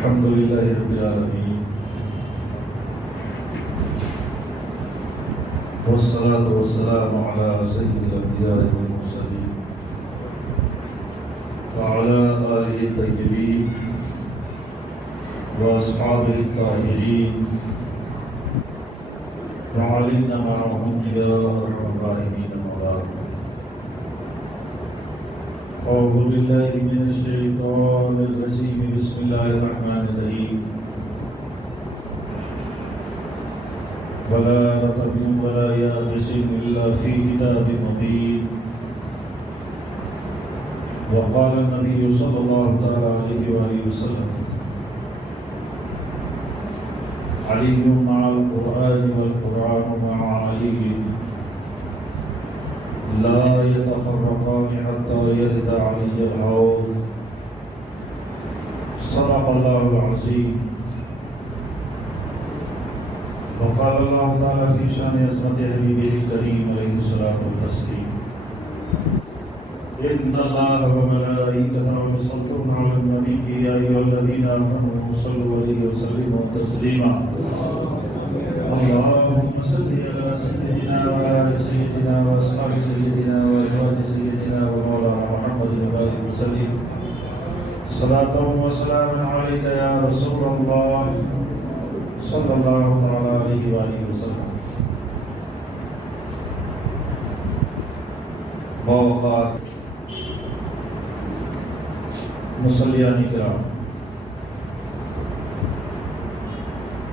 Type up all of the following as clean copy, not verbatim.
الحمد لله رب العالمين والصلاة والسلام على سيد الأنبياء والمرسلين وعلى آله الطيبين وأصحابه الطاهرين وعلينا معهم إلى أرحم الراحمين وبارك. أعوذ بالله من الشيطان الرجيم. بسم الله الرحمن الرحيم. ولا رطب ولا يابس إلا في كتاب مبين. وقال النبي صلى الله عليه وآله وسلم: علي مع القرآن والقرآن مع علي لا يتفرقان حتى يرد علي الحوض. صدق الله العظيم. وقال الله تعالى في شان عظمت حبيبه الكريم عليه الصلاة والتسليم: إن الله وملائكته يصلون على النبي يا أيها الذين آمنوا صلوا عليه وسلموا تسليما. اللهم صل على سيدنا وعلى سيدنا وأصحاب سيدنا وأزواج سيدنا ومولانا محمد وآله وسلم صلاة وسلام عليك يا رسول الله صلى الله تعالى عليه وآله وسلم. باوقات مصلیان کرام،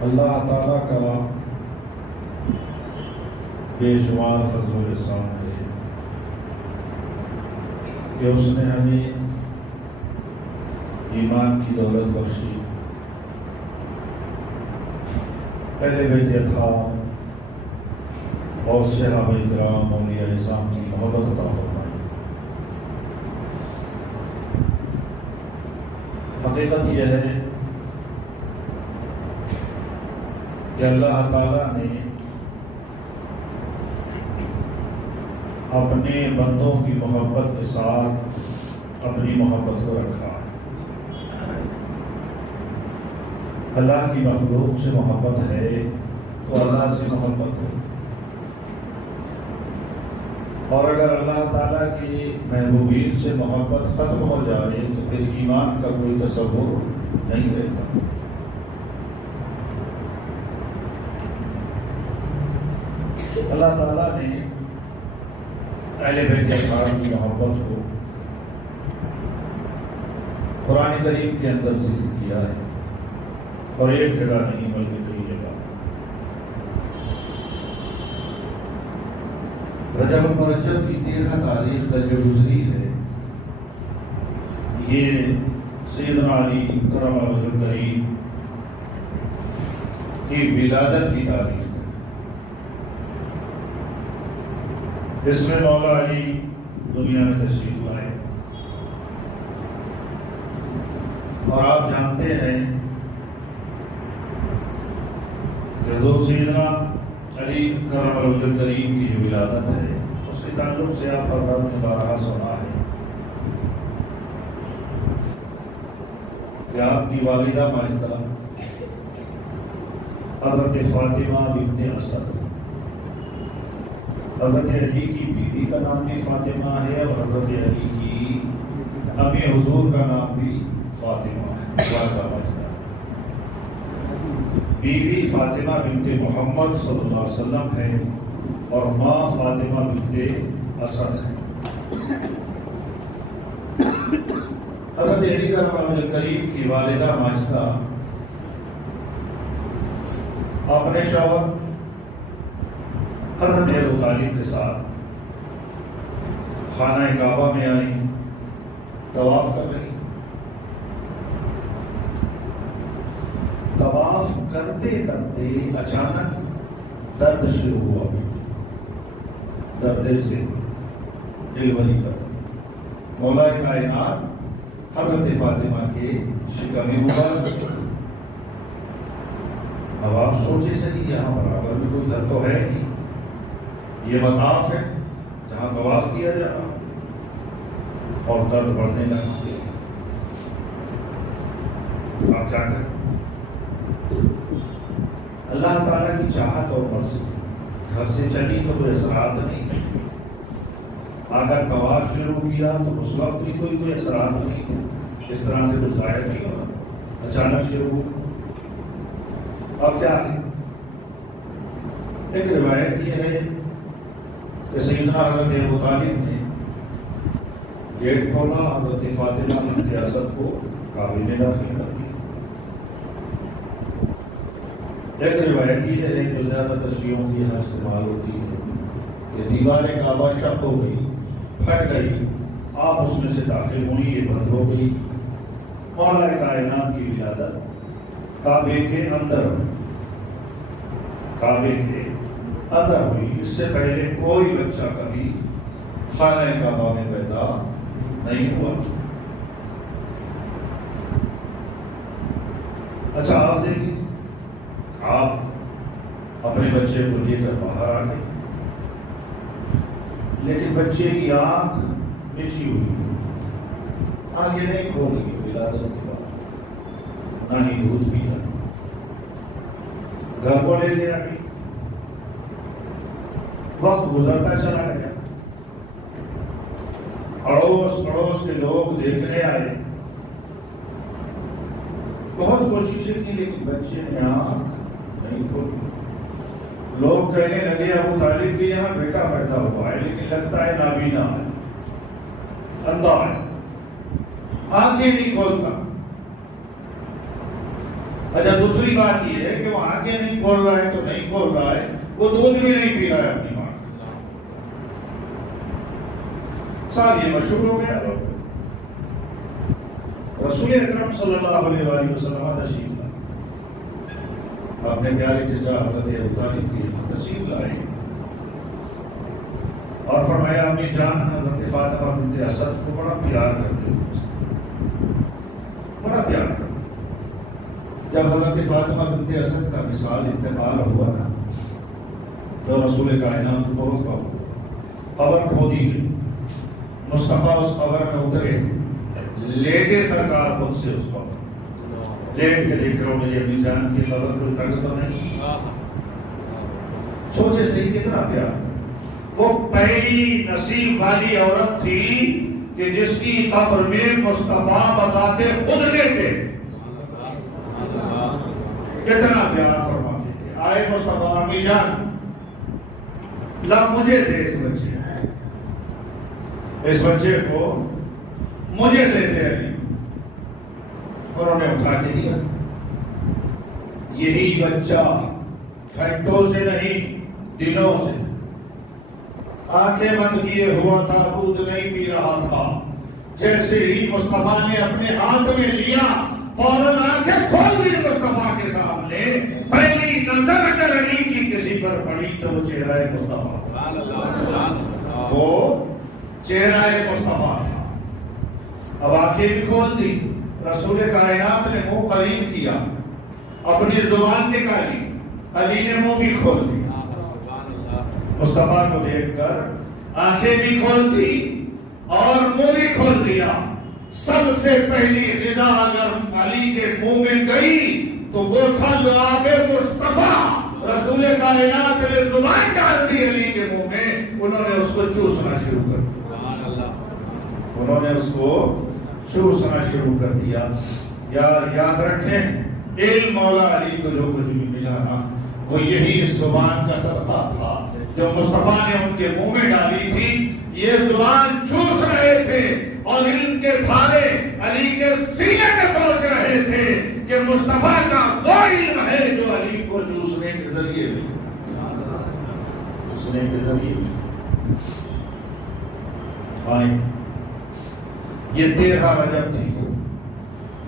اللہ تعالیٰ کا بے شمار فضل و احسان ہے کہ اس نے ہمیں ایمان کی دولت بخشی، اہل بیت اطہار اور صحابہ کرام اولیاء اعظام کی محبت عطا فرمائی۔ حقیقت یہ ہے کہ اللہ تعالیٰ نے اپنے بندوں کی محبت کے ساتھ اپنی محبت کو رکھا ہے۔ اللہ کی مخلوق سے محبت ہے تو اللہ سے محبت ہے، اور اگر اللہ تعالیٰ کی محبوبین سے محبت ختم ہو جائے تو پھر ایمان کا کوئی تصور نہیں رہتا۔ اللہ تعالیٰ نے اہل بیت اطہار کی محبت کو قرآن کریم کے اندر ذکر کیا ہے، اور ایک جگہ نہیں بلکہ کئی جگہ۔ رجب المرجب کی 13 تاریخ کا جو گزری ہے، یہ سیدنا علی کرم اللہ وجہہ الکریم کی ولادت کی تاریخ ہے۔ اس میں مولا علی دنیا میں تشریف لائے، اور آپ جانتے ہیں کہ حضور سیدنا علی کرم اللہ وجہہ الکریم کی جو ولادت ہے اس کے تعلق سے آپ حضرات نے بارہا سنا ہے کہ آپ کی والدہ ماجدہ حضرت فاطمہ بنت اسد، حضرت علی کی بیوی کا نام بھی فاطمہ ہے اور حضرت علی کی امی حضور کا نام بھی فاطمہ ہے۔ بیوی فاطمہ بنت محمد صلی اللہ علیہ وسلم ہے اور ماں فاطمہ بنت اسد ہے۔ حضرت علی کرم اللہ وجہہ الکریم کی والدہ ماجدہ اپنے شوہر حضرت ابو طالب کے ساتھ خانہ کعبہ میں آئی، طواف کر رہی۔ طواف کرتے کرتے اچانک درد شروع ہوا، درد سے ڈیلیوری پر مولا کائنات حضرت فاطمہ کے شکم مبارک۔ اب آپ سوچے صحیح، یہاں برابر میں کوئی گھر تو ہے نہیں، یہ مطاف ہے جہاں طواف کیا جا رہا، اور درد بڑھنے لگا۔ آپ کیا کریں؟ اللہ تعالیٰ کی چاہت اور مرضی گھر سے چلی تو کوئی اثرات نہیں تھے، اگر طواف شروع کیا تو اس وقت بھی کوئی اثرات نہیں تھے، اس طرح سے کچھ ظاہر نہیں ہوا، اچانک شروع ہوا۔ اب کیا ہے؟ ایک روایت یہ ہے کہ سیدنا حضرت ابو طالب نے گیٹ کھولا، حضرت فاطمہ بنت اسد کو کعبے میں داخل کر دیا۔ ایک روایت یہ ہے جو زیادہ تر شیعوں کی یہاں استعمال ہوتی ہے کہ دیوار کعبہ شق ہو گئی، پھٹ گئی، آپ اس میں سے داخل ہوئی، یہ بند ہو گئی، مولا کائنات کی ولادت کعبے کے اندر ہوئی، کعبے کے اندر ہوئی۔ اس سے پہلے کوئی بچہ کبھی خانہ کعبہ میں پیدا نہیں ہوا۔ اچھا آپ دیکھیں، آپ اپنے بچے کو لے کر باہر آ گئے، لیکن بچے کی آنکھ مچی ہوئی، آنکھیں نہیں کھول گئی ولادت کے بعد، نہ ہی دودھ پیا، گھر کو لے لیا گئی، وقت گزرتا چلا گیا، اڑوس پڑوس کے لوگ دیکھنے آئے، بہت کوششیں کی لیکن بچے نے آنکھ نہیں کھولی۔ لوگ کہنے لگے ابو طالب کے یہاں بیٹا پیدا ہوا ہے لیکن لگتا ہے نابینا ہے، اندھا ہے، آنکھیں نہیں کھولتا۔ اچھا دوسری بات یہ ہے کہ وہ آنکھیں نہیں کھول رہا ہے تو نہیں کھول رہا ہے، وہ دودھ بھی نہیں پی رہا ہے اپنی ماں کا۔ صاحب یہ مشہور ہو گیا، رسول اکرم صلی اللہ علیہ وآلہ وسلم تشریف لائے، اپنے پیارے چچا حضرت ابو طالب کی تشریف لائے اور فرمایا اپنی جان حضرت فاطمہ بنت اسد کو بڑا پیار کرتے تھے، بڑا پیار کرتے۔ جب حضرت فاطمہ بنت اسد کا وصال انتقال ہوا نا تو رسول کائنات کو بہت قبر کھودی گئی، مصطفیٰ اس قبر میں اترے، لیٹے سرکار خود سے اس کو لیٹ کے دیکھ رہا ہوں میری اپنی جان کی قبر کوئی تنگ تو نہیں۔ سوچے صحیح کتنا پیار، وہ پہلی نصیب والی عورت تھی کہ جس کی قبر میں مصطفیٰ بذات خود لیتے، کتنا پیار فرماتے تھے۔ آئے مصطفیٰ امی جان لب مجھے دے اس بچے کو مجھے دیتے ہیں، انہوں نے اٹھا کے دیا۔ یہی بچہ گھنٹوں سے نہیں دنوں سے آنکھیں بند کیے ہوا تھا، دودھ نہیں پی رہا تھا، جیسے ہی مصطفیٰ نے اپنے ہاتھ میں لیا فوراً آنکھیں کھول دی مصطفیٰ کے سامنے۔ پہلی نظر اگر علی کی کسی پر پڑی تو وہ چہرہ مصطفیٰ، وہ چہرہ مصطفیٰ تھا۔ اب آنکھیں بھی کھول دی، رسول کائنات نے منہ قریب کیا، اپنی زبان نکالی، علی نے منہ بھی کھول دیا، مصطفیٰ کو دیکھ کر آنکھیں بھی کھول دی اور منہ بھی کھول دیا۔ سب سے پہلی غذا اگر علی کے منہ میں گئی تو وہ تھا لعاب مصطفیٰ۔ رسول کائنات نے زبان ڈال دی علی کے منہ میں، انہوں نے اس کو چوسنا شروع کر دیا، انہوں نے اس کو چوسنا شروع کر دیا۔ یاد رکھیں علم مولا علی کو جو کچھ بھی ملا نا وہ یہی اس زبان کا صدقہ تھا جو مصطفیٰ نے ان کے منہ میں ڈالی تھی۔ یہ زبان چوس رہے تھے اور علم کے دھارے علی کے سینے میں پہنچ رہے تھے کہ مصطفیٰ کا وہ علم ہے جو علی کو چوسنے کے ذریعے آئے۔ یہ 13 رجب تھی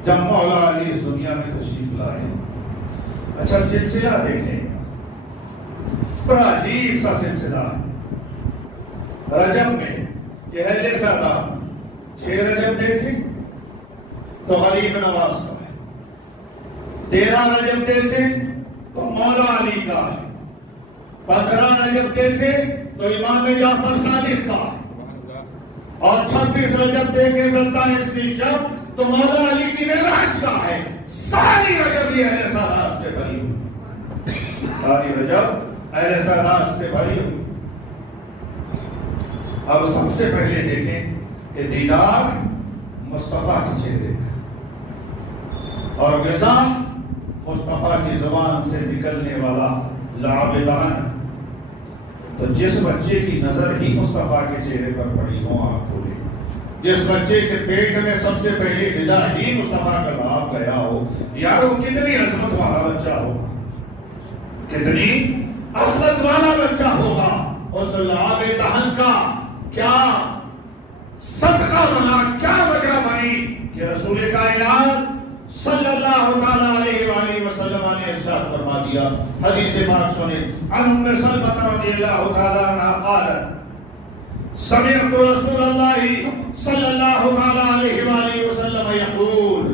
جب مولا علی اس دنیا میں تشریف لائے۔ اچھا سلسلہ دیکھیں، بڑا عجیب سا سلسلہ ہے۔ رجب میں یہ اہل سردار 6 رجب دیکھیں تو غریب نواز کا ہے، 13 رجب دیکھیں تو مولا علی کا ہے، 15 رجب دیکھیں تو امام جعفر صادق کا ہے، اور 26 رجب دیکھیں 27 کی شب تو مولا علی کی معراج کا ہے۔ اہل سادات سے بھری ہوئی۔ اب سب سے پہلے دیکھیں کہ دیدار مصطفیٰ کے چہرے کا، اور غذا مصطفیٰ کی زبان سے نکلنے والا لعابدان۔ تو جس بچے کی نظر ہی مصطفیٰ کے چہرے پر پڑی ہو، آنکھ کھولے، جس بچے کے پیٹ میں سب سے پہلے غذا ہی مصطفیٰ کا لعاب گیا ہو، یار وہ کتنی عظمت والا بچہ ہوگا، کتنی عظمت والا بچہ ہوگا۔ اس لعاب دہن کا کیا صدقہ بنا، کیا وجہ بنی کہ رسول کائنات صلی اللہ علیہ وآلہ وسلم نے ارشاد فرما دیا۔ حدیث پاک سنیں، عن ام سلمہ رضی اللہ تعالی عنہا قالت سمعت رسول اللہ صلی اللہ علیہ وآلہ وسلم یقول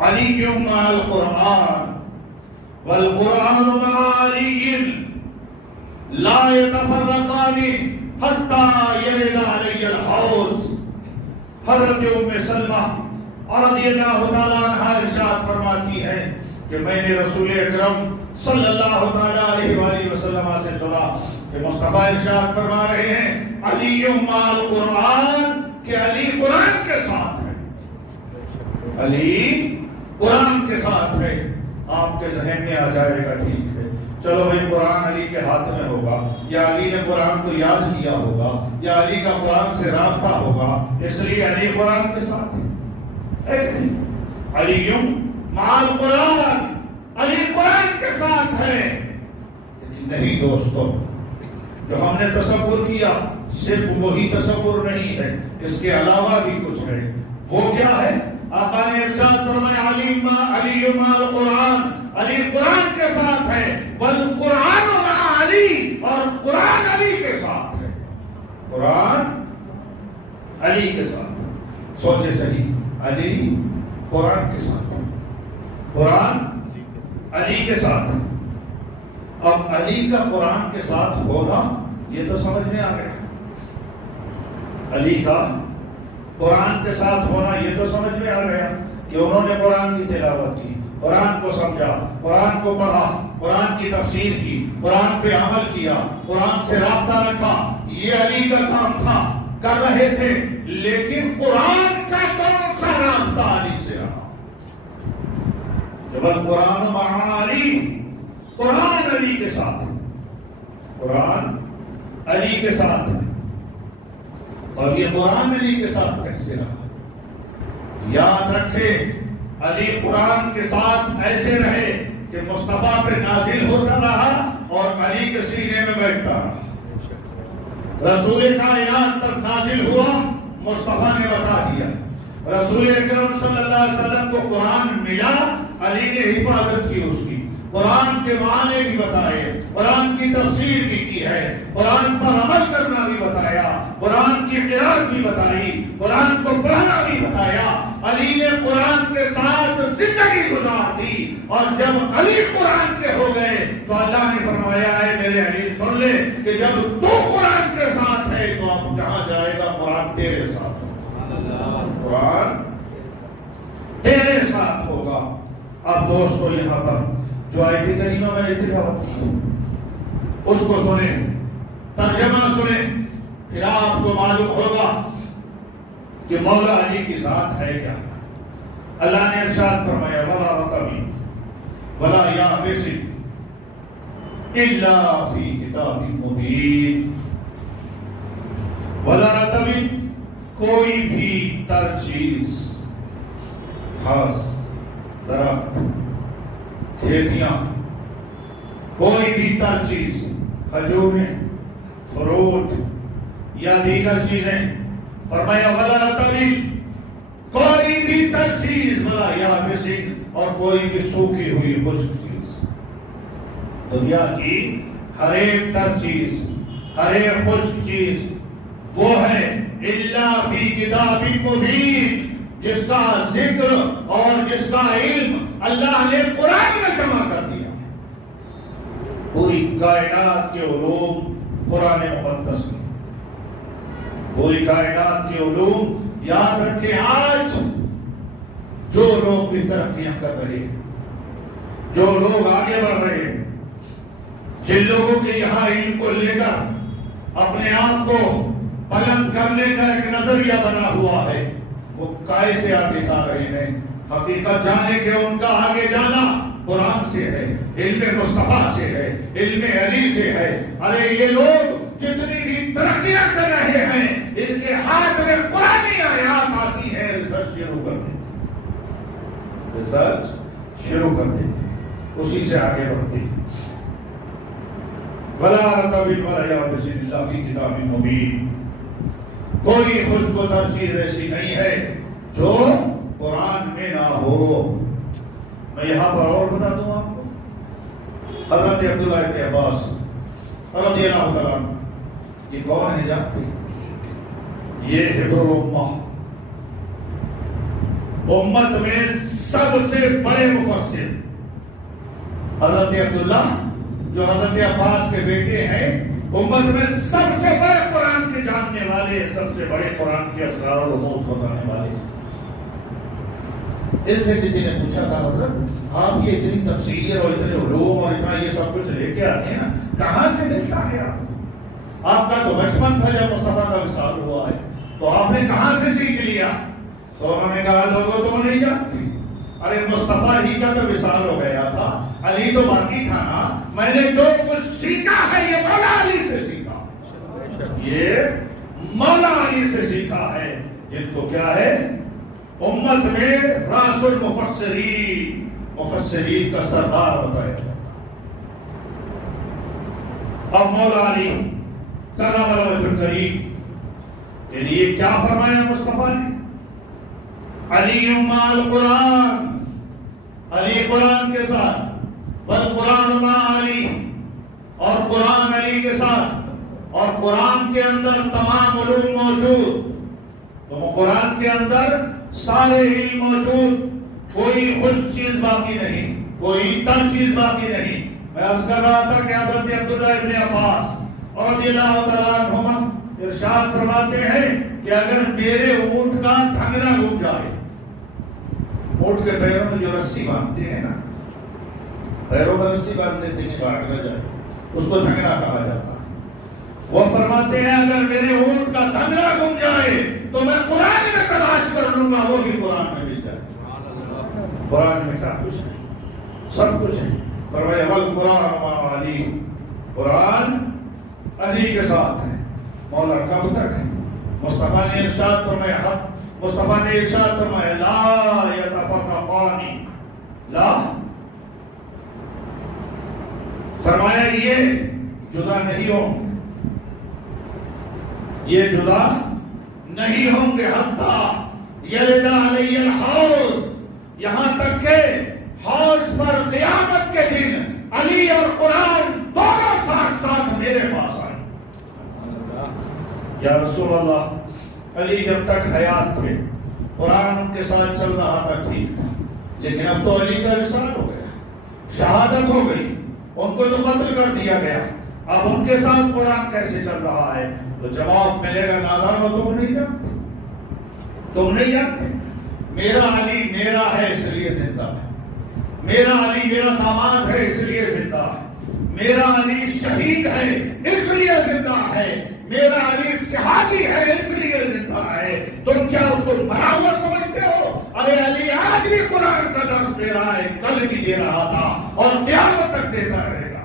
علی مع القرآن والقرآن مع علی لا يتفرقان حتی یرد علی الحوض۔ حضرت ام سلمہ رضی اللہ تعالیٰ عنہ ارشاد فرماتی ہے کہ میں نے رسول اکرم صلی اللہ تعالیٰ علیہ وآلہ وسلم سے سنا کہ مصطفیٰ ارشاد فرما رہے ہیں علی مع القرآن، کہ علی قرآن کے ساتھ ہے، علی قرآن کے ساتھ ہے۔ آپ کے ذہن میں آ جائے گا ٹھیک ہے، چلو بھائی قرآن علی کے ہاتھ میں ہوگا، یا علی نے قرآن کو یاد کیا ہوگا، یا علی کا قرآن سے رابطہ ہوگا، اس لیے علی قرآن کے ساتھ ہے۔ علی مع القرآن، علی قرآن کے ساتھ ہے۔ لیکن نہیں دوستو، جو ہم نے تصور کیا صرف وہی تصور نہیں ہے، اس کے علاوہ بھی کچھ ہے۔ وہ کیا ہے؟ آقا نے ارشاد فرمایا علی مع القرآن، علی قرآن کے ساتھ ہے، والقرآن مع علی، اور قرآن علی کے ساتھ ہے، قرآن علی کے ساتھ۔ سوچے صحیح، علی قرآن کے ساتھ، قرآن علی کے ساتھ۔ اب علی کا قرآن کے ساتھ ہونا یہ تو سمجھ میں آ گیا، علی کا قرآن کے ساتھ ہونا یہ تو سمجھ میں آ گیا کہ انہوں نے قرآن کی تلاوت کی، قرآن کو سمجھا، قرآن کو پڑھا، قرآن کی تفسیر کی، قرآن پہ عمل کیا، قرآن سے رابطہ رکھا، یہ علی کا کام تھا، کر رہے تھے۔ لیکن قرآن کا کون سا رابطہ علی سے رہا؟ جب قرآن مع علی، قرآن علی کے ساتھ، قرآن علی کے ساتھ ہے، اور یہ قرآن علی کے ساتھ کیسے رہا؟ یاد رکھے، علی قرآن کے ساتھ ایسے رہے کہ مصطفیٰ پہ نازل ہوتا رہا اور علی کے سینے میں بیٹھتا رہا۔ رسول کائنات پر نازل ہوا، مصطفیٰ نے بتا دیا۔ رسول اکرم صلی اللہ علیہ وسلم کو قرآن ملا، علی نے حفاظت کی اس کی، قرآن کے معنی بھی بتائے، قرآن کی تفسیر بھی کی ہے، قرآن پر عمل کرنا بھی بتایا، قرآن کی قرأت بھی بتائی، قرآن کو پڑھنا بھی بتایا۔ علی نے قرآن کے ساتھ زندگی گزار دی، اور جب علی قرآن کے ہو گئے تو اللہ نے فرمایا ہے میرے علی سن لے کہ جب تو قرآن کے ساتھ ہے تو اب جہاں جائے گا قرآن تیرے ساتھ ہوگا، قرآن تیرے ساتھ ہوگا۔ اب دوستو یہاں پر جو آیت کریمہ میں نے تلاوت کی اس کو سنیں، ترجمہ سنیں، پھر آپ کو معلوم ہوگا کہ مولا علی کی ذات ہے کیا۔ اللہ نے ارشاد فرمایا ولا رطب ولا یابس الا فی کتاب مبین۔ ولا رطب، کوئی بھی تر چیز، گھاس، درخت، کھیتیاں، کوئی بھی تر چیز، کھجوریں، فروٹ یا دیگر چیزیں، فرمایا ولا رطب، کوئی بھی تر چیز، ولا یابس، اور کوئی بھی سوکھی ہوئی خشک چیز۔ دنیا کی ہر ایک تر چیز، ہر ایک خشک چیز وہ ہے الا فی کتاب مبین، جس کا ذکر اور جس کا علم اللہ نے قرآن میں جمع کر دیا۔ پوری کائنات کے علوم قرآن مقدس میں، پوری کائنات کے علوم۔ یاد رکھیں آج جو لوگ بھی ترقیاں کر رہے ہیں، جو لوگ آگے بڑھ رہے ہیں، جن لوگوں کے یہاں علم کو لے کر اپنے آپ کو بلند کرنے کا ایک نظریہ بنا ہوا ہے، وہ کائے سے آگے جا رہے ہیں؟ حقیقت جانے کے ان کا آگے جانا قرآن سے ہے، علم مصطفیٰ سے ہے، علم علی سے ہے۔ ارے یہ لوگ جتنی بھی ترقیاں کر رہے ہیں، ان کے ہاتھ میں قرآنی آیات آتی ہے، ریسرچ شروع کر دیتے، ریسرچ شروع کر دیتے، اسی سے آگے بڑھتے ہیں۔ وَلَا رَتَبٍ وَلَا يَابِسٍ إِلَّا فِي كِتَابٍ مُبِينٍ، کوئی خوشبودار چیز ایسی نہیں ہے جو قرآن میں نہ ہو۔ میں یہاں پر اور بتا دوں آپ کو، حضرت عبداللہ ابن عباس رضی اللہ تعالیٰ عنہ، یہ کون ہے جانتے ہیں؟ یہ حبر الامہ، امت میں سب سے بڑے مفسر حضرت عبداللہ جو حضرت عباس کے بیٹے ہیں، امت میں سب سے بڑے قرآن کے جاننے والے، سب سے بڑے قرآن کے اسرار و رموز بتانے والے۔ ان سے کسی نے پوچھا تھا، حضرت آپ یہ اتنی تفسیر اور اتنے علوم اور اتنا یہ سب کچھ لے کے آتے ہیں نا، کہاں سے ملتا ہے آپ کا تو بچپن تھا جب مصطفیٰ کا وصال ہوا ہے، تو آپ نے کہاں سے سیکھ لیا؟ تو انہوں نے کہا لوگوں تم نہیں جانتے، ارے مصطفیٰ ہی کا تو وصال ہو گیا تھا، علی تو باقی تھا نا، میں نے جو کچھ سیکھا ہے یہ مولا علی سے سیکھا، یہ مولا علی سے سیکھا ہے، جن کو کیا ہے امت میں راس المفسرین، مفسرین کا سردار بتایا۔ اب مولا علی کرم الوجہ الکریم کے لیے کیا فرمایا مصطفیٰ نے؟ علی مع القرآن، علی قرآن کے ساتھ، والقرآن مع علی، اور قرآن علی کے ساتھ، اور قرآن کے اندر تمام علوم موجود، تو قرآن کے اندر سارے علم موجود، کوئی خشک چیز باقی نہیں، کوئی تر چیز باقی نہیں۔ میں عرض کر رہا تھا کہ حضرت عبداللہ ابن عباس رضی اللہ تعالیٰ عنہما ارشاد فرماتے ہیں کہ اگر میرے اونٹ کا تھنگنا گم جائے، اونٹ کے پیروں میں جو رسی باندھتے ہیں نا، پیروں میں رسی باندھ دیتے ہیں باہر نہ جائے، اس کو تھنگنا کہا جاتا ہے، وہ فرماتے ہیں اگر میرے اونٹ کا تھنگنا گم جائے تو میں قرآن میں تلاش کر لوں گا، وہ بھی قرآن میں مل جائے۔ قرآن میں کیا کچھ ہے؟ سب کچھ ہے۔ فرمایا والقرآن مع علی، قرآن علی کے ساتھ ہے۔ مولا کب تک ہے؟ مصطفیٰ نے ارشاد فرمایا، مصطفیٰ نے ارشاد فرمایا لا یتفرقان، لا، فرمایا یہ جدا نہیں ہوں، یہ جدا نہیں ہوں گے، حتی یلد علی الحوض، یہاں تک کہ حوض پر قیامت کے دن علی اور قرآن دونوں ساتھ ساتھ میرے پاس آئے۔ یا رسول اللہ، علی جب تک حیات تھے قرآن ان کے ساتھ چل رہا تھا، ٹھیک تھا، لیکن اب تو علی کا وصال ہو گیا، شہادت ہو گئی، ان کو تو قتل کر دیا گیا، اب ان کے ساتھ قرآن کیسے چل رہا ہے؟ تو جواب ملے گا نادان ہو، تم نہیں جانتے، تم نہیں جانتے، میرا علی میرا ہے اس لیے زندہ ہے، میرا علی میرا داماد ہے اس لیے زندہ ہے، میرا علی شہید ہے اس لیے زندہ ہے، میرا علی صحابی ہے اس لیے زندہ ہے، تم کیا اس کو مرا ہوا سمجھتے ہو؟ ارے علی آج بھی قرآن کا درس دے رہا ہے، کل بھی دے رہا تھا اور قیامت تک دیتا رہے گا۔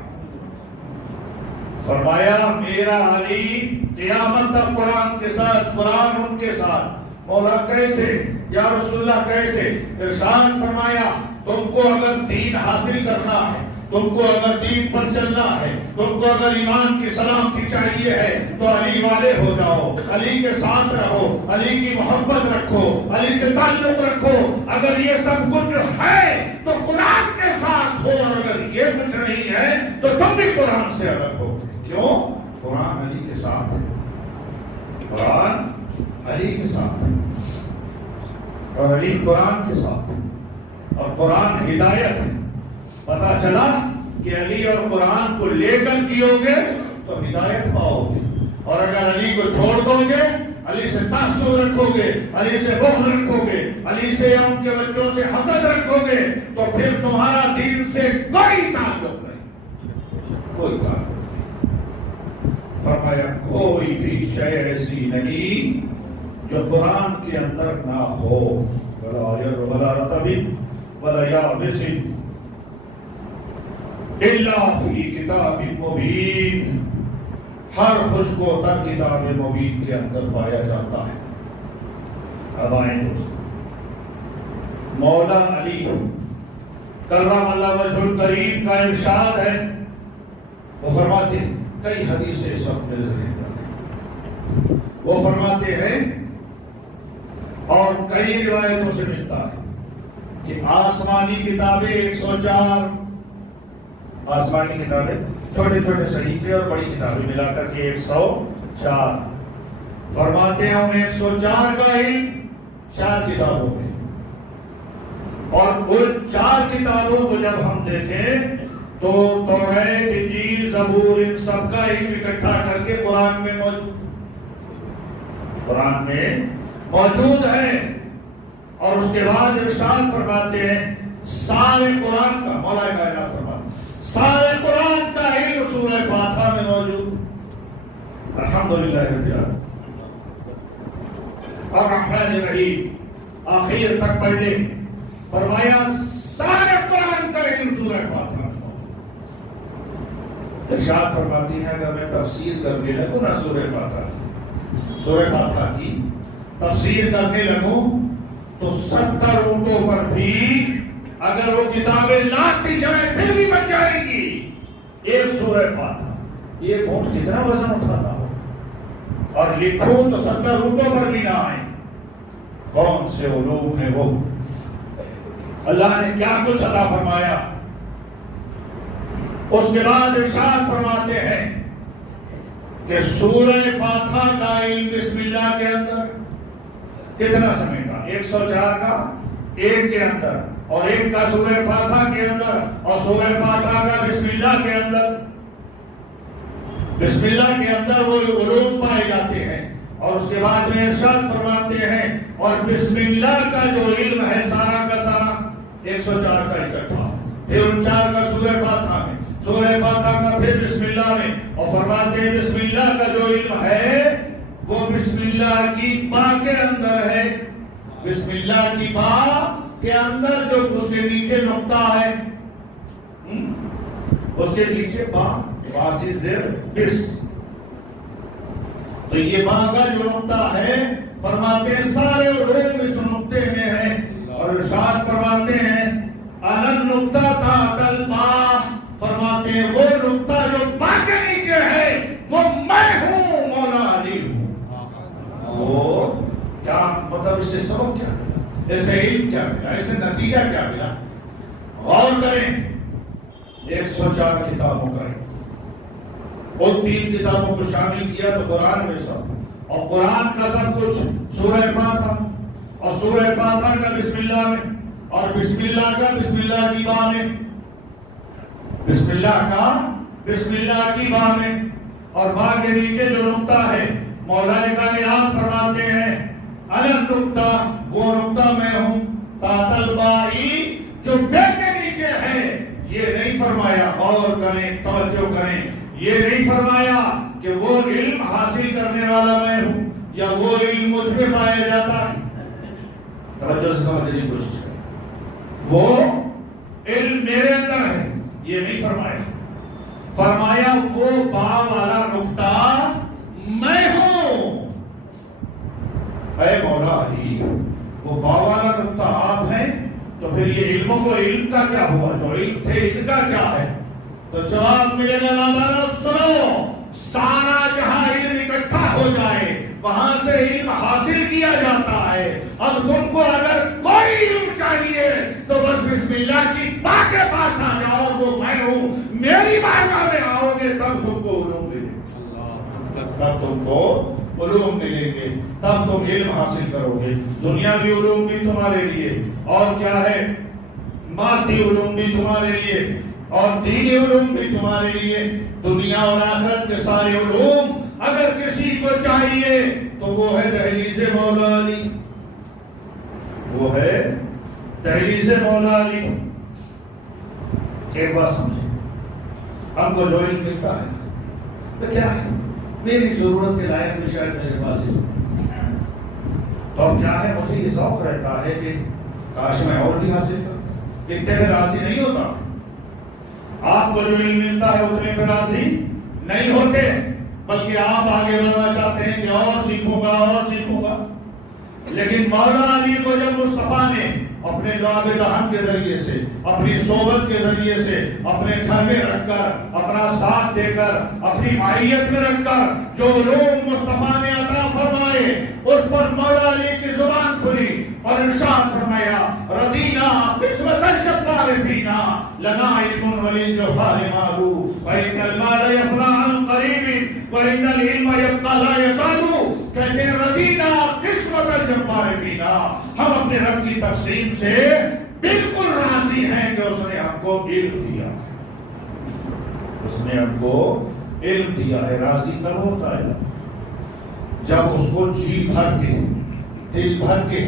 فرمایا میرا علی قیامت تک قرآن کے ساتھ، قرآن ان کے ساتھ۔ مولا کیسے؟ یا رسول اللہ کیسے؟ ارشاد فرمایا تم کو اگر دین حاصل کرنا ہے، تم کو اگر دین پر چلنا ہے، تم کو اگر ایمان کی سلامتی چاہیے ہے تو علی والے ہو جاؤ، علی کے ساتھ رہو، علی کی محبت رکھو، علی سے تعلق رکھو۔ اگر یہ سب کچھ ہے تو قرآن کے ساتھ ہو، اور اگر یہ کچھ نہیں ہے تو تم بھی قرآن سے الگ ہو۔ کیوں؟ قرآن علی کے ساتھ ہے، قرآن علی کے ساتھ ہے، اور علی قرآن کے ساتھ ہے، اور قرآن ہدایت ہے۔ پتا چلا کہ علی اور قرآن کو لے کر جیو گے تو ہدایت پاؤ گے، اور اگر علی کو چھوڑ دو گے، علی سے تعصب رکھو گے، علی سے بغض رکھو گے، علی سے یا ان کے بچوں سے حسد رکھو گے، تو پھر تمہارا دین سے کوئی تعلق نہیں۔ کوئی طاقت نہیں. فرمایا کوئی بھی شے ایسی نہیں جو قرآن کے اندر نہ ہو. ولا رطب ولا یابس الا فی کتاب مبین. ہر خشک و تر کتاب مبین کے اندر پایا جاتا ہے. اب آئیں دوست، مولا علی کرم اللہ وجہ الکریم کا ارشاد ہے، وہ فرماتے ہیں، کئی حدیثیں اس وقت میرے ذہن میں، وہ فرماتے ہیں اور کئی روایتوں سے ملتا ہے کہ آسمانی کتابیں 104، آسمانی کتابیں چھوٹے چھوٹے صحیفے اور بڑی کتابیں ملا کر کے 104. فرماتے ہیں ہم 104 کا علم 4 کتابوں میں، اور ان 4 کتابوں کو جب ہم دیکھیں تو توریت، انجیل، زبور، ان سب کا علم اکٹھا کر کے قرآن میں موجود ہے. اور اس کے بعد ارشاد فرماتے ہیں سارے قرآن کا، مولا کائنات فرماتے ہیں سارے قرآن کا علم سورہ فاتحہ میں موجود. الحمدللہ رب العالمین الرحمن الرحیم آخر تک پڑھ لیں. فرمایا سارے قرآن کا علم سورہ فاتحہ میں موجود. ارشاد فرماتی ہے اگر میں تفسیر کرنے لگوں نا سورہ فاتحہ کی تفسیر کرنے لگوں تو 70 اونٹوں پر بھی اگر وہ کتابیں لاتی جائیں پھر بھی بن جائیں گی. ایک سورہ فاتحہ، ایک اونٹ کتنا وزن اٹھاتا ہو، اور لکھوں تو 70 اونٹوں پر بھی نہ آئیں. کون سے علوم ہیں وہ، اللہ نے کیا کچھ عطا فرمایا. اس کے بعد ارشاد فرماتے ہیں کہ سورہ فاتحہ کا علم بسم اللہ کے اندر کتنا سمیٹا، 104 کا ایک کے اندر، اور ایک کا سورہ فاتحہ کے اندر، اور سورہ فاتحہ کا بسم اللہ کے اندر. بسم اللہ کے اندر وہ علوم پائے جاتے ہیں. اور اس کے بعد میں ارشاد فرماتے ہیں اور بسم اللہ کا جو علم ہے سارا کا سارا 104 کا اکٹھا، پھر ان 4 کا سورہ فاتحہ میں، سورہ فاتحہ کا پھر بسم اللہ میں. اور فرماتے ہیں بسم اللہ کا جو علم ہے وہ بسم اللہ کی با کے اندر ہے. بسم اللہ کی با کے اندر جو اس کے نیچے نقطہ ہے، اس کے نیچے با سے زیر بس، تو یہ با کا جو نقطہ ہے فرماتے ہیں سارے علوم اس نقطے میں ہیں. اور ارشاد فرماتے ہیں الن نقطہ تحت البا، فرماتے ہیں وہ نقطہ جو با کے نیچے ہے وہ میں ہوں، مولا علی ہوں. وہ کیا مطلب، اس سے سبب کیا ملا، اس سے علم کیا ملا، اس سے نتیجہ کیا ملا؟ غور کریں. 104 کتابوں کا ہے، اور 3 کتابوں کو شامل کیا تو قرآن میں سب، اور قرآن کا سب کچھ سورہ فاتحہ، اور سورہ فاتحہ کا بسم اللہ میں، اور بسم اللہ کا بسم اللہ کی با میں، بسم اللہ کا بسم اللہ کی با میں، اور با کے نیچے جو نقطہ ہے مولا کائنات فرماتے ہیں الن نقطہ، وہ نقطہ میں ہوں، تحت البائی جو بے کے نیچے ہے. یہ نہیں فرمایا، اور کریں توجہ کریں، یہ نہیں فرمایا کہ وہ علم حاصل کرنے والا میں ہوں یا وہ علم مجھ پہ پایا جاتا ہے. توجہ سے سمجھنے کی کوشش کریں، وہ علم میرے اندر ہے، یہ نہیں فرمایا. فرمایا وہ با والا نقطہ میں ہوں. اے مولا علی، وہ با والا نقطہ آپ ہیں، تو پھر یہ علموں کو علم کا کیا ہوا، جو علم تھے ان کا کیا ہے؟ تو جواب ملے گا نادانا، سنو، سارا جہاں علم اکٹھا ہو جائے وہاں سے علم حاصل کیا جاتا ہے. اب تم کو اگر کوئی علم چاہیے تو بس بسم اللہ کی با کے پاس آ جاؤ، وہ میں ہوں، میری بارگاہ میں آؤ گے تب تم کو علوم ملیں گے، تب تم کو علوم ملیں گے، تب تم علم حاصل کرو گے. دنیاوی علوم بھی تمہارے لیے، اور کیا ہے، مادی علوم بھی تمہارے لیے، اور دینی علوم بھی تمہارے لیے. دنیا اور آخرت کے سارے علوم اگر کسی کو چاہیے تو وہ ہے دہلیز مولا علی، وہ ہے دہلیز مولا علی. ایک بات سمجھیں، ہم کو جو علم ملتا ہے تو کیا ہے، میری ضرورت کے لائق بھی شاید میرے پاس ہی، تو اب کیا ہے، مجھے یہ ذوق رہتا ہے کہ کاش میں اور بھی حاصل کروں، اتنے میں راضی نہیں ہوتا۔ آپ کو جو علم ملتا ہے اتنے میں راضی نہیں ہوتے، بلکہ آپ آگے بڑھنا چاہتے ہیں کہ اور سیکھوں گا اور سیکھوں گا۔ لیکن مولانا علی کو جب مصطفیٰ نے اپنے لعب دہن کے ذریعے سے، اپنی صحبت کے ذریعے سے، اپنے گھر میں رکھ کر، اپنا ساتھ دے کر، اپنی معیت میں رکھ کر جو علوم مصطفیٰ نے عطا فرمائے، اس پر مولا علی کی زبان کھلی اور ارشاد فرمایا رضینا قسمت الجبار فینا لنا علم وللجوہر مالو وإن المال يفنى عن قریب وإن العلم يبقى لا يزال۔ کہتے ہیں رضینا قسمت الجبار فینا، ہم اپنے رب کی تقسیم سے بالکل راضی ہیں کہ اس نے ہم کو علم دیا، اس نے ہم کو علم دیا ہے۔ راضی کب ہوتا ہے؟ جب اس کو جی بھر کے، دل بھر کے،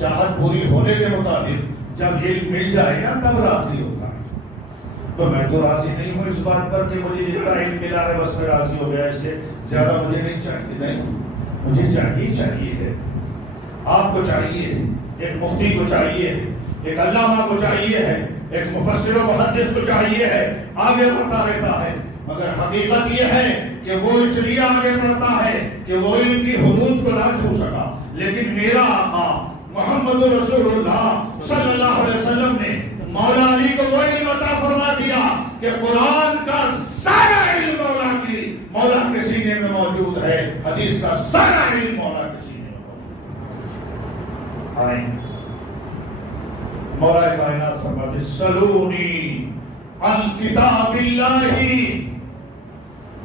چاہت پوری ہونے کے مطابق جب علم مل جائے گا تب راضی ہوتا ہے۔ تو میں تو راضی نہیں ہوں اس بات پر کہ مجھے جتنا علم ملا ہے بس میں راضی ہو گیا، اس سے زیادہ مجھے نہیں چاہیے، نہیں، مجھے چاہیے ہے، آپ کو چاہیے ہے، ایک مفتی کو چاہیے ہے، ایک علامہ کو چاہیے ہے، ایک مفسر و محدث کو چاہیے ہے، آگے بڑھتا رہتا ہے، مگر حقیقت یہ ہے کہ وہ اس لیے آگے بڑھتا ہے کہ وہ علم کی حدود کو نہ چھو سکا، لیکن میرا آقا محمد رسول اللہ صلی اللہ علیہ وسلم نے مولا علی کو وہ علم عطا فرما دیا کہ قرآن کا سارا علم مولا کے سینے میں موجود ہے، حدیث کا سارا علم مولا کے سینے میں موجود ہے۔ آئیں مولا کائنات فرماتے سلونی عن کتاب اللہ،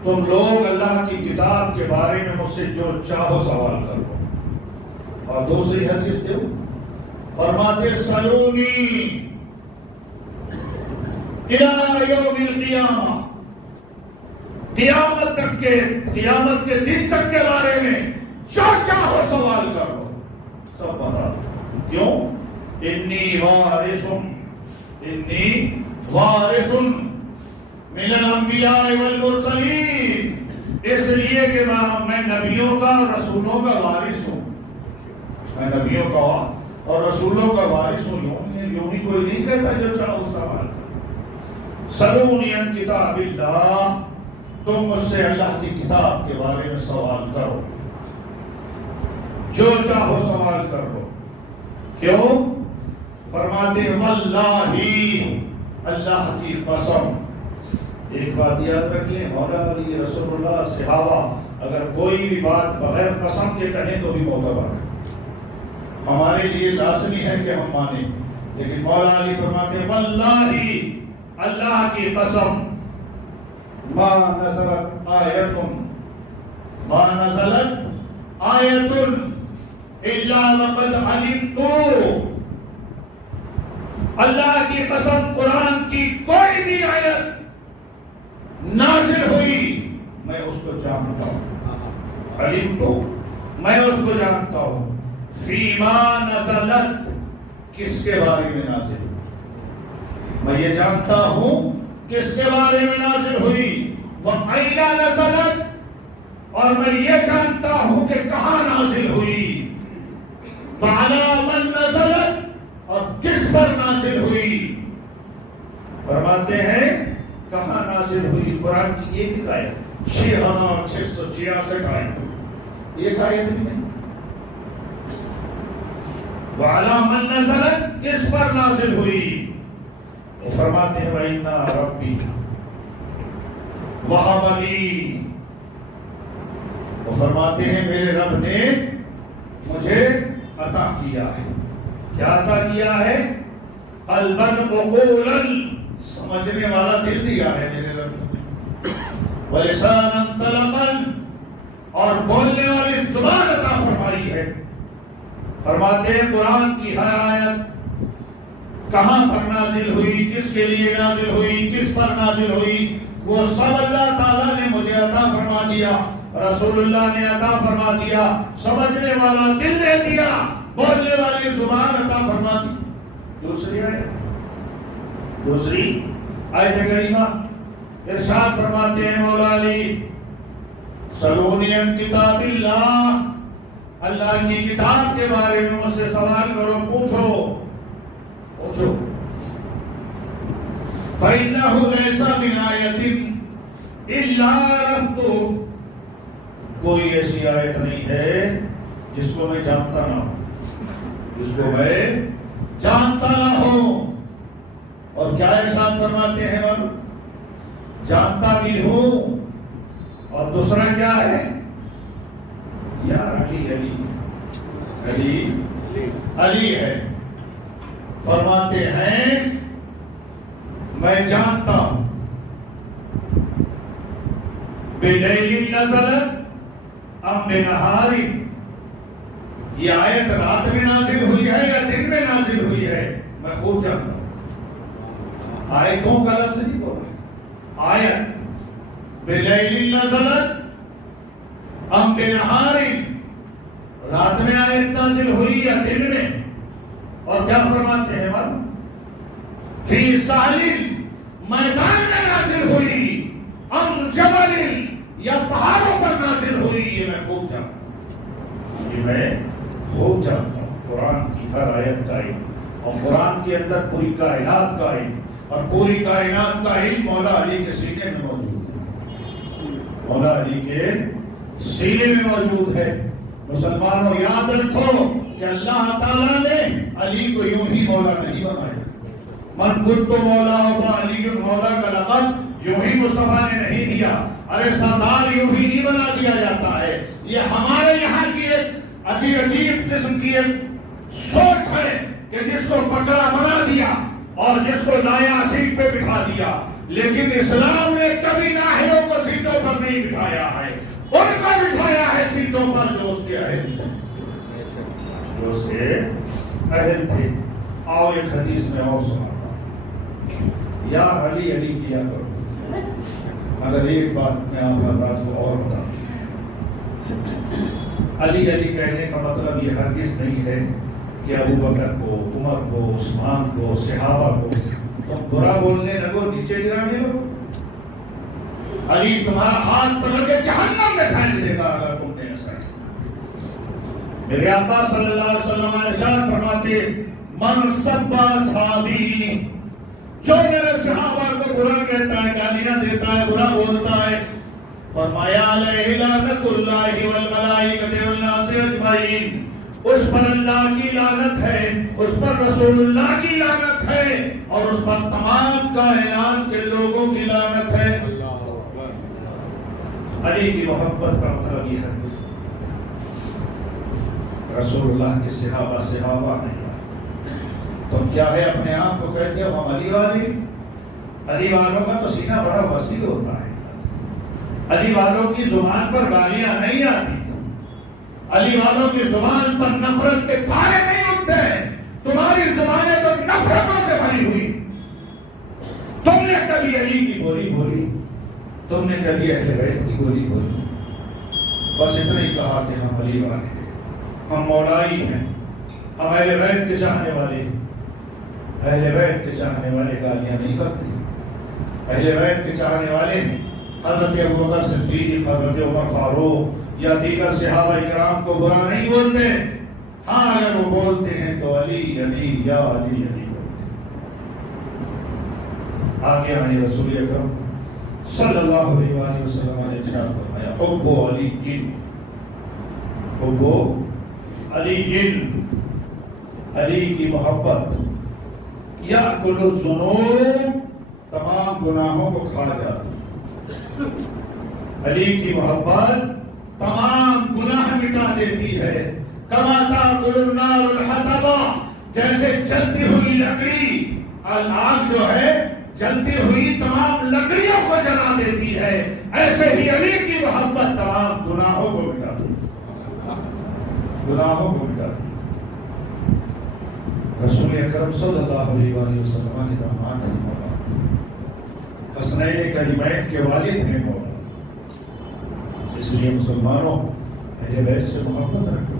تم لوگ اللہ کی کتاب کے بارے میں مجھ سے جو چاہو سوال کرو۔ اور دوسری حدیث دو فرماتے سلونی الی یوم القیامہ، قیامت کے دن تک کے بارے میں جو چاہو سوال کرو، سب بتا دو۔ کیوں؟ انی وارث من الانبیاء والمرسلین، اس لیے کہ میں نبیوں کا اور رسولوں کا وارث ہوں، میں نبیوں کا اور رسولوں کا وارث ہوں۔ یوں ہی کوئی نہیں کہتا جو چاہو سوال کرو۔ سلونی عن کتاب اللہ، تم مجھ سے اللہ کی کتاب کے بارے میں سوال کرو، جو چاہو سوال کرو۔ کیوں؟ فرماتے واللہ، اللہ کی قسم۔ ایک بات یاد رکھ لیں، مولا علی رسول اللہ صحابہ اگر کوئی بھی بات بغیر قسم کے کہیں تو بھی معتبر ہے، ہمارے لیے لازمی ہے کہ ہم مانیں، لیکن مولا علی فرماتے ہیں واللہ، اللہ کی قسم، ما نزلت آیت الا وقد علمت، اللہ کی قسم قرآن کی کوئی بھی آیت نازل ہوئی میں اس کو جانتا ہوں، علم تو میں اس کو جانتا ہوں، فیما نزلت، کس کے بارے میں نازل ہوئی، میں یہ جانتا ہوں کس کے بارے میں نازل ہوئی، وَأَيْنَ نَزَلَتْ، اور میں یہ جانتا ہوں کہ کہاں نازل ہوئی، وَعَلَى مَنْ نَزَلَتْ، اور کس پر نازل ہوئی۔ فرماتے ہیں کہاں نازل ہوئی، قرآن کی ایک آیت 6666 آیت، ایک آیت بھی نہیں، وَعَلَى مَنْ نَزَلَتْ، کس پر نازل ہوئی۔ وہ فرماتے ہیں وَإِنَّ رَبِّي وَهَبَ لِي، وہ فرماتے ہیں میرے رب نے مجھے عطا کیا ہے، کیا عطا کیا ہے، قلباً عقولاً، سمجھنے والا دل دیا ہے میرے رب نے، وَلِسَانًا طَلَقًا، اور بولنے والی زبان عطا فرمائی ہے۔ فرماتے ہیں قرآن کی ہر آیت کہاں پر نازل ہوئی، کس کے لیے نازل ہوئی، کس پر نازل ہوئی، وہ سب اللہ تعالیٰ نے مجھے عطا فرما دیا، رسول اللہ نے عطا فرما دیا، سمجھنے والا دل دے دیا، بولنے والی زبان عطا فرما دی۔ دوسری آیت کریمہ ارشاد فرماتے ہیں مولا علی سلونی عن کتاب اللہ، اللہ کی کتاب کے بارے میں مجھ سے سوال کرو، پوچھو پوچھو۔ فَإِنَّهُ لَيْسَ مِنْ آیَةٍ إِلَّا عَرَفْتُ، کوئی ایسی آیت نہیں ہے جس کو میں جانتا نہ ہوں، جس کو میں جانتا نہ ہوں۔ اور کیا ارشاد فرماتے ہیں وہ؟ جانتا بھی ہوں، اور دوسرا کیا ہے؟ یار علی علی علی علی ہے۔ فرماتے ہیں میں جانتا ہوں بِلَيْلٍ نَزَلَتْ أَمْ بِنَهَارٍ، یہ آیت رات میں نازل ہوئی ہے یا دن میں نازل ہوئی ہے میں خوب جانتا ہوں۔ آیتوں کا لفظ نہیں بولا، آیت بِلَيْلٍ نَزَلَتْ أَمْ بِنَهَارٍ، رات میں آیت نازل ہوئی یا دن میں۔ اور کیا فرماتے ہیں وہ؟ فی ساحل، میدان میں نازل ہوئی، ام جبل، یا پہاڑوں پر نازل ہوئی، یہ میں خوب جانتا ہوں، یہ میں خوب جانتا ہوں۔ قرآن کی ہر آیت کا علم، اور قرآن کے اندر پوری کائنات کا علم، اور پوری کائنات کا علم مولا علی کے سینے میں موجود ہے، مولا علی کے سینے میں موجود ہے۔ مسلمانوں یاد رکھو کہ اللہ تعالیٰ نے علی کو یوں ہی مولا نہیں بنایا۔ من کنت مولا فعلی مولا کا لقب یوں ہی مصطفیٰ نے نہیں دیا۔ ارے سردار یوں ہی نہیں بنا دیا جاتا ہے، یہ ہمارے یہاں کی ایک عجیب قسم کی ایک سوچ ہے کہ جس کو پکڑا بنا دیا اور جس کو لایا سیٹ پہ بٹھا دیا، لیکن اسلام نے کبھی نااہلوں کو سیٹوں پر نہیں بٹھایا ہے، ان کو بٹھایا ہے سیٹوں پر جو اس کے اہل تھے، جو اس کے اہل تھے۔ آؤ ایک حدیث میں اور سناتا ہوں، یا علی علی کیا کرو۔ اگر ایک بات میں آپ حضرات کو اور بتاؤں، علی علی کہنے کا مطلب یہ ہرگز نہیں ہے کہ ابو بکر کو، عمر کو، عثمان کو، صحابہ کو تم برا بولنے لگو، نیچے گرانے لگو۔ علی تمہارا ہاتھ پکڑ کے جہنم میں پھینک دے گا اگر تم نے ایسا کیا۔ میرے آقا صلی اللہ علیہ وسلم ارشاد فرماتے من سب اصحابی، جو میرے صحابہ کو برا کہتا ہے، گالیاں دیتا ہے، برا بولتا ہے، فرمایا علیہ لعنت اللہ والملائکۃ والناس اجمعین، اس پر اللہ کی لعنت ہے، اس پر رسول اللہ کی لعنت ہے، اور اس پر تمام کائنات کے لوگوں کی لعنت ہے۔ علی کی محبت کا مطلب یہ ہے رسول اللہ کے صحابہ نہیں، تم کیا ہے اپنے آپ کو کہتے ہو ہم علی والے؟ علی والوں کا تو سینہ بڑا وسیع ہوتا ہے، علی والوں کی زبان پر گالیاں نہیں آتی، علی والوں کی زبان پر نفرت کے پھاڑے نہیں اٹھتے، تمہاری زبانیں تو نفرتوں سے بھری ہوئی۔ تم نے کبھی علی کی بولی بولی؟ تم نے کبھی اہل بیت کی بولی بولی؟ بس اتنا ہی کہا کہ ہم علی والے ہیں، ہم مولائی ہیں، ہم اہل بیت کے چاہنے والے ہیں۔ اہل بیت کے چاہنے والے گالیاں نہیں کرتے، اہل بیت کے چاہنے والے حضرت ابوبکر صدیق، حضرت عمر فاروق یا دیگر صحابہ کرام کو برا نہیں بولتے، ہاں اگر وہ بولتے ہیں تو علی علی یا علی علی بولتے۔ آگے آئے رسول اکرم صلی اللہ علیہ وآلہ وسلم نے ارشاد فرمایا حب علی جن، حب علی جن، علی کی محبت یأکل الذنوب، تمام گناہوں کو کھا جاتی، علی کی محبت تمام گناہ مٹا دیتی ہے۔ کما تأکل النار الحطب، جیسے جلتی ہوئی لکڑی، آگ جو ہے جلتی ہوئی تمام لکڑیوں کو جلا دیتی ہے، ایسے ہی علی کی محبت تمام گناہوں کو مٹا دیتی ہے، گناہوں کو مٹا دیتی ہے۔ رسول اکرم صلی اللہ علیہ وآلہ وسلم کے داماد ہیں مولا، حسنین کریمین کے والد ہیں مولا، اس لیے مسلمانوں اہل بیت سے محبت رکھو۔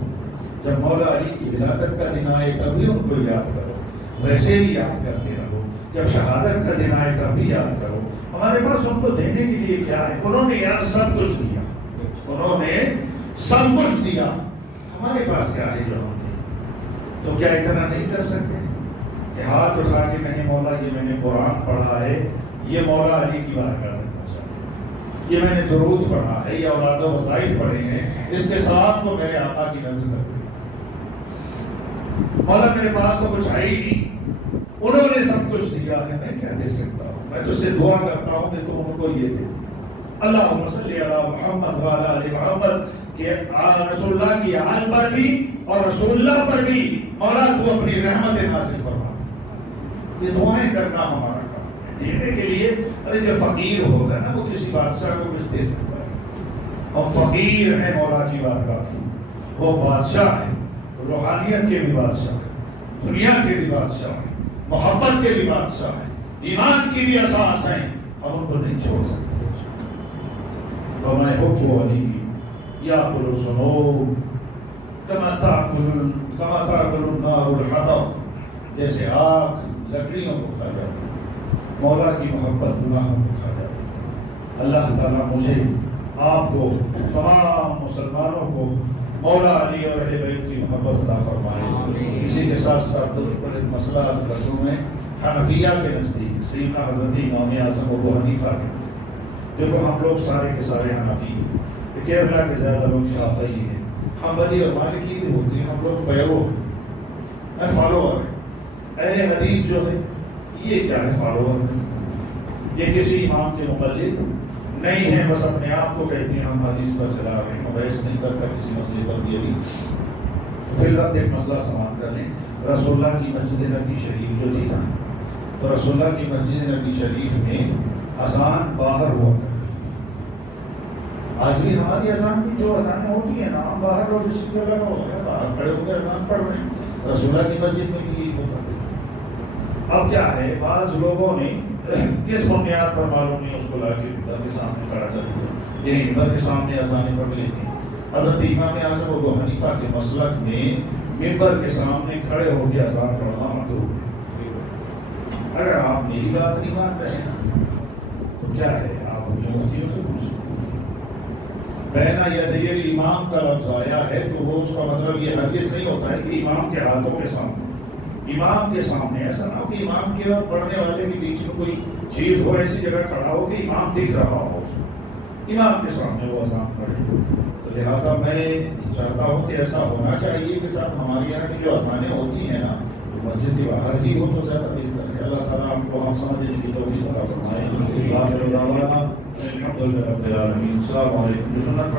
جب مولا علی کی ولادت کا دن آئے تبھی ان کو یاد کرو، ویسے بھی یاد کرتے رہو۔ جب شہادت کا دن آئے تب بھی یاد کرو ہمارے پاس ان کو دینے کے لیے کیا ہے. انہوں نے یار سب کچھ دیا, انہوں نے سب کچھ دیا, ہمارے پاس کیا ہے جو ہم دیں؟ تو کیا اتنا نہیں کر سکتے کہ ہاتھ اٹھا کے کہیں مولا یہ میں نے قرآن پڑھا ہے, یہ مولا علی کی بارگاہ میں پہنچا ہے, یہ میں نے درود پڑھا ہے, یہ اولاد و وظائف پڑھے ہیں, اس کے ساتھ تو میرے آقا کی نظر کر دیں. مولا میرے پاس تو کچھ ہے ہی نہیں, انہوں نے سب کچھ دیا ہے, میں کیا دے سکتا ہوں؟ میں تو اس سے دعا کرتا ہوں کہ تم ان کو یہ دے. اللہم صلی علی محمد وعلی آل محمد کہ رسول اللہ کی آل پر بھی اور رسول اللہ پر بھی مولا تو اپنی رحمت نازل فرما. یہ دعائیں کرنا ہمارا کام ہے. دینے کے لیے ارے جو فقیر ہوگا نا وہ کسی بادشاہ کو کچھ دے سکتا ہے. ہم فقیر ہیں مولا کی بارگاہ کی, وہ بادشاہ ہے, روحانیت کے بھی بادشاہ ہے, دنیا کے بھی بادشاہ ہے, محبت کے بھی بادشاہ ہے, ایمان کی بھی اساس ہیں, ہم ان کو نہیں چھوڑ سکتے. فَمَا يَحُبُّ عَلِيِّ يَأْكُلُ الذُّنُوبَ كَمَا تَأْكُلُ النَّارُ الْحَطَبَ. جیسے آگ لکڑیوں کو کھا جاتی ہے, مولا کی محبت گناہوں کو کھا جاتی ہے. اللہ تعالیٰ مجھے آپ کو تمام مسلمانوں کو مولا علی اور اہل بیت کی محبت عطا فرمائے. اسی کے ساتھ ساتھ پر ایک مسئلہ عرض کر دوں میں. حنفیہ کے نزدیک سیدنا حضرت امام اعظم ابو حنیفہ کے نزدیک, دیکھو ہم لوگ سارے کے سارے حنفی ہیں, کیرلا کے زیادہ لوگ شافعی ہیں, حنبلی اور مالکی بھی ہوتے ہیں, ہم لوگ پیرو ہیں, فالوور ہیں. اہل حدیث جو ہے یہ کیا ہے؟ فالوور نہیں, یہ کسی امام کے مقلد نہیں ہے, بس اپنے آپ کو کہتے ہیں ہم حدیث پر چلا رہے ہیں, بحث نہیں کرتا کسی مسئلے پر. یہ بھی فی الوقت ایک مسئلہ سماعت کر لیں. رسول اللہ کی مسجد نبی شریف جو تھی نا, تو رسول اللہ کی مسجد نبی شریف میں اذان باہر ہوا کرتی. آج بھی ہماری اذان کی جو اذانیں ہوتی ہیں نا, ہم باہر روڈ اسپیکر لگا ہو گیا, باہر کھڑے ہو کے اذان پڑھ رہے ہیں. رسول اللہ کی مسجد میں بھی ہوتا ہے. اب کیا ہے, بعض لوگوں نے کس بنیاد پر معلوم نہیں اس کو لا کے ممبر کے سامنے کھڑا کر دیا, یہ ممبر کے سامنے اذانیں پڑھ لیتی ہیں. حضرت امام اعظم ابو حنیفہ کے مسلک میں ممبر کے سامنے کھڑے ہو کے اذان پڑھنا مکروہ ہے. اگر آپ میری بات نہیں مان رہے ہیں تو کیا ہے, آپ اپنے مفتیوں سے پوچھیں. بین یدی الامام کا لفظ آیا ہے تو وہ اس کا مطلب یہ ہرگز نہیں ہوتا ہے کہ امام کے ہاتھوں کے سامنے, امام کے سامنے. ایسا نہ ہو کہ امام کے اور پڑھنے والے کے بیچ میں کوئی چیز ہو, ایسی جگہ کھڑا ہو کہ امام دکھ رہا ہو, امام کے سامنے وہ اذان پڑھے. تو لہٰذا میں چاہتا ہوں کہ ایسا ہونا چاہیے کہ صاحب ہمارے یہاں کی جو اذانیں ہوتی ہیں نا مسجد کے باہر ہی ہو تو زیادہ بہتر ہے. اللہ تعالیٰ آپ کو ہم سمجھنے کی توفیق عطا فرمائے. الحمد للہ رب العالمین. السلام علیکم.